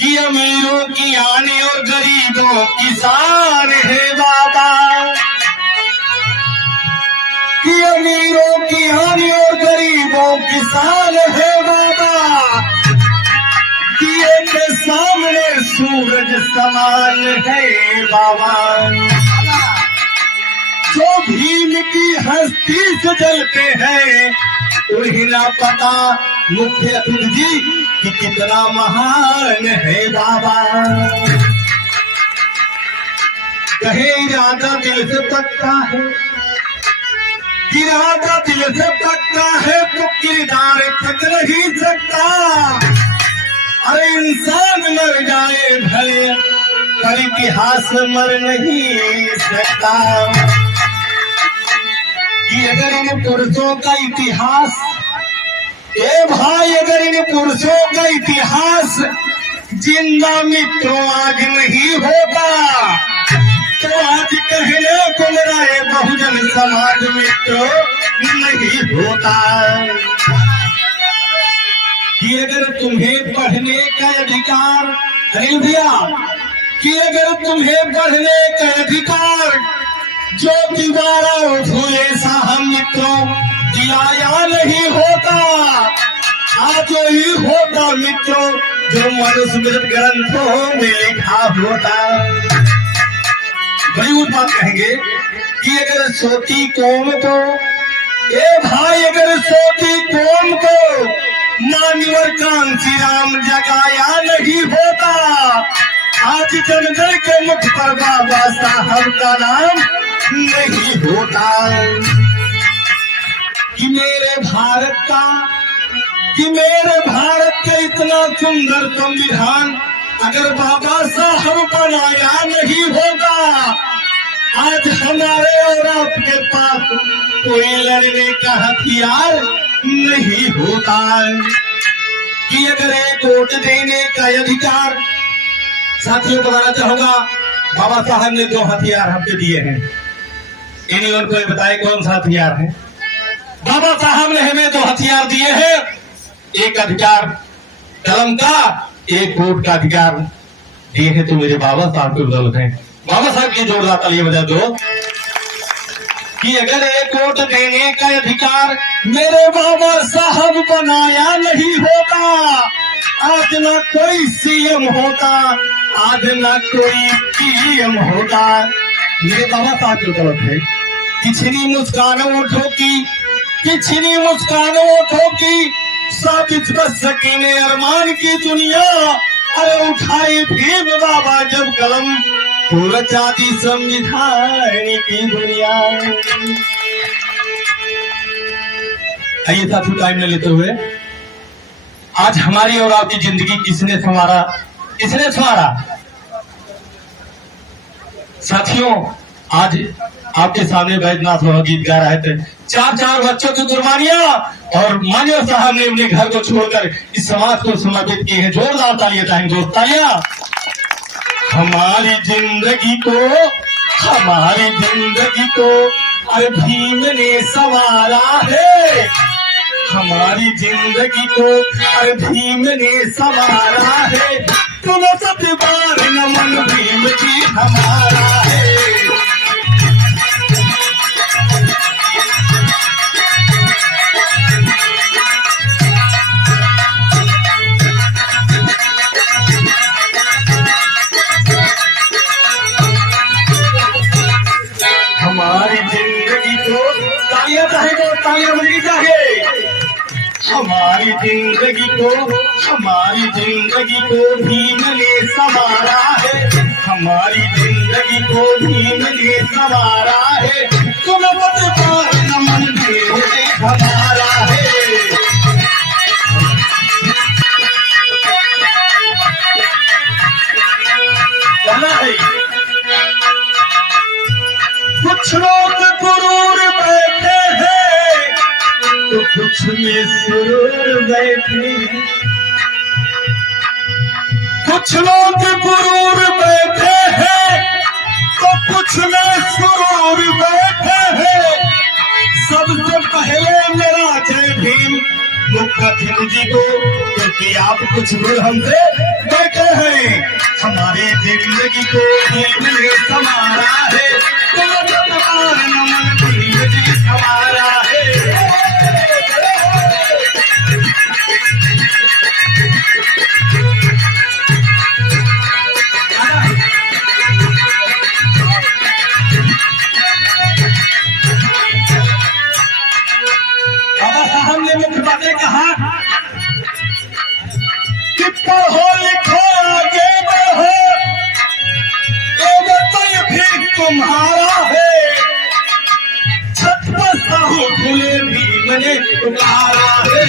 कि अमीरों की आने और गरीबों की शान है बाबा, कि अमीरों की आने और गरीबों की शान है बाबा, दिए के सामने सूरज समान है बाबा, जो भीम की हस्ती से जलते हैं उन्हें ना पता मुख्य अतिथि कि कितना महान है बाबा। कहे इरादा दिल से पक्का है, इरादा दिल से पक्का है तो किरदार थक नहीं सकता। अरे इंसान मर जाए भले पर इतिहास मर नहीं सकता। कि अगर इन पुरुषों का इतिहास, ए भाई अगर इन पुरुषों का इतिहास जिंदा मित्रों आज नहीं होता तो आज कहने को मेरा ये बहुजन समाज मित्रों नहीं होता। कि अगर तुम्हें पढ़ने का अधिकार, अनिल भैया, कि अगर तुम्हें पढ़ने का अधिकार जो दीवारा हुए साहब मित्रों दिया या नहीं होता, आज ही होता मित्रों जो मनुस्मृत ग्रंथों में लिखा होता। बड़ी बात कहेंगे कि अगर सोती कौम को, ए भाई अगर सोती कौम को मान्यवर कांसी राम जगाया नहीं होता, आज जनगण के मुख पर बाबा साहब का नाम नहीं होता। कि मेरे भारत का, कि मेरे भारत का इतना सुंदर संविधान अगर बाबा साहब बनाया नहीं होता, आज हमारे और आपके पास कोई लड़ने का हथियार नहीं होता। कि अगर एक वोट देने का अधिकार, साथियों बताना चाहूंगा बाबा साहब ने जो हथियार हमको दिए हैं, इन्हीं उनको बताए कौन सा हथियार है। बाबा साहब ने हमें जो हथियार दिए हैं, एक अधिकार कलम का, एक वोट का अधिकार दिए हैं, तो मेरे बाबा साहब की बदौलत है। बाबा साहब की जोरदार तालियां बजा दो। कि अगर एक वोट देने का अधिकार मेरे बाबा साहब बनाया नहीं होता, आज ना कोई सीएम होता, आज ना कोई पीएम होता। मेरे बाबा साहब की बदौलत है। किछनी मुस्कानों ठोकी, किछनी मुस्कानों ठोकी, साबित कर सकी ने अरमान की दुनिया। अरे उठाई भीम बाबा जब कलम, पूरा चादी संविधान की दुनिया। आइए साथियों, टाइम न लेते हुए, आज हमारी और आपकी जिंदगी किसने संवारा, किसने संवारा? साथियों, आज आपके सामने बैजनाथ बाबा गीत गा रहे थे, चार बच्चों की कुर्बानियां, और मान्यवर साहब ने अपने घर को छोड़कर इस समाज को समर्पित किए हैं। जोरदार तालियां चाहेंगे दोस्त, तालियां। हमारी जिंदगी को, हमारी जिंदगी को अरे भीम ने संवारा है, हमारी जिंदगी को अरे भीम ने संवारा है। तुम सब बार नमन भीम जी हमारा है। हमारी जिंदगी को, तालियां चाहेंगे, तालियां मिलनी चाहिए। हमारी जिंदगी को, हमारी जिंदगी को भीम ने संवारा है, हमारी जिंदगी को भीम ने संवारा है। तुम मत पार नमन भीम ने हमारा है। कुछ लोग गुरूर बैठे हैं तो कुछ में सुरूर बैठे हैं, कुछ लोग गुरूर बैठे हैं तो कुछ में सुरूर बैठे हैं। सबसे पहले मेरा जय भीम मुख्य अतिथि जी को, क्योंकि आप कुछ दूर हमसे बैठे हैं हमारी जिंदगी को भीम ने संवारा है, नमन भीम जी संवारा है। बाबा साहब ने मुख्य बातें कहा कि पढ़ो लिखो आगे बढ़ो, ये वतन भी तुम्हारा है, छत पर साहू खुले भीम ने पुकारा है।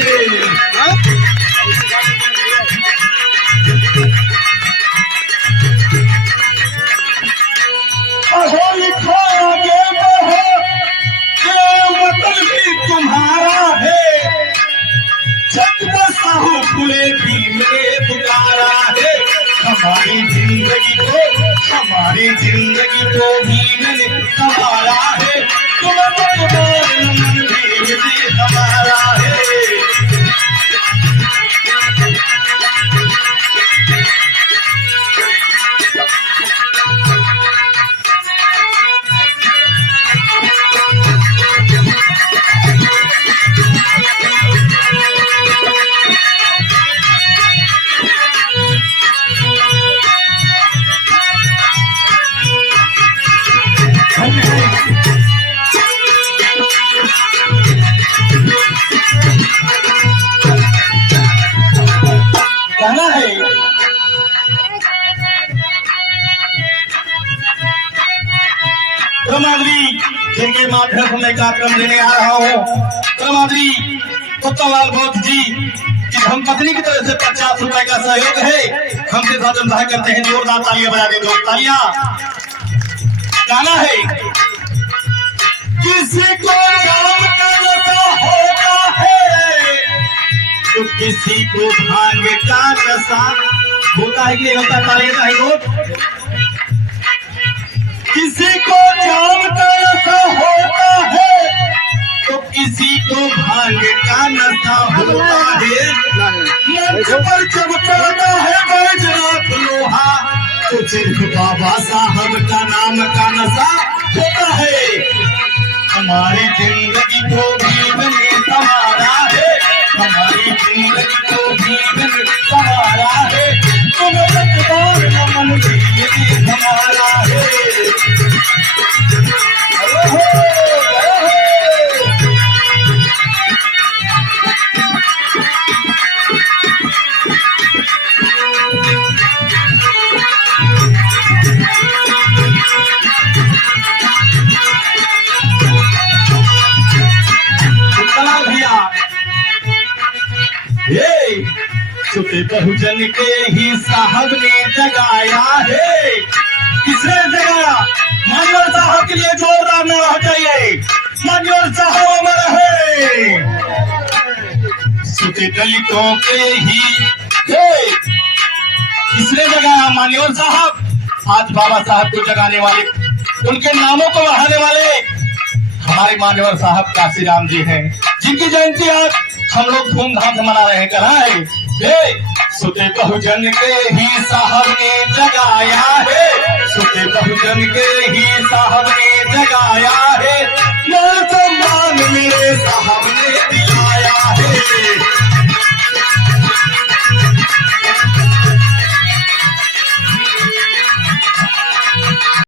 पढ़ो लिखो आगे बढ़ो, ये वतन भी तुम्हारा है, छत पर साहू खुले भीम ने पुकारा है। हमारी जिंदगी को भीम ने संवारा है, तुम नमन भीम जी हमारा है। कहना है क्रमाद्री जिनके माध्यम से मैं कार्यक्रम लेने आ रहा हूँ, क्रमाद्री उत्तमलाल बौद्ध जी की हम पत्नी की तरफ से 50 रुपए का सहयोग है, हमसे साथ सहाय करते हैं। जोरदार तालियां बजा दे, जोर तालियां। गाना है किसी को काम का नशा होता है तो किसी को भांग का नशा होता है कि नहीं होता? तालियां का है। किसी को जाम का नशा होता है तो किसी को भांग का नशा होता है। मंच पर जब चढ़ता है बैजनाथ लोहा तो सिर्फ बाबा साहब का नाम का नशा होता है। हमारी जिंदगी को भीम ने संवारा है, हमारी जिंदगी को भीम ने संवारा है, तुम नमन भीम जी हमारा है। छुपे बहुजन के ही साहब ने जगाया है। किसने जगाया? मान्यवर साहब के लिए जोरदार नारा चाहिए। मान्यवर साहब अमर है। छुपे दलितों के ही किसने जगाया? मान्यवर साहब। आज बाबा साहब को जगाने वाले, उनके नामों को बढ़ाने वाले हमारे मान्यवर साहब काशीराम जी हैं, जिनकी जयंती आज हम लोग धूमधाम से मना रहे हैं। कहा है सुते बहुजन के ही साहब ने जगाया है, सुते बहुजन के ही साहब ने जगाया है, मान सम्मान मेरे साहब ने दिलाया है।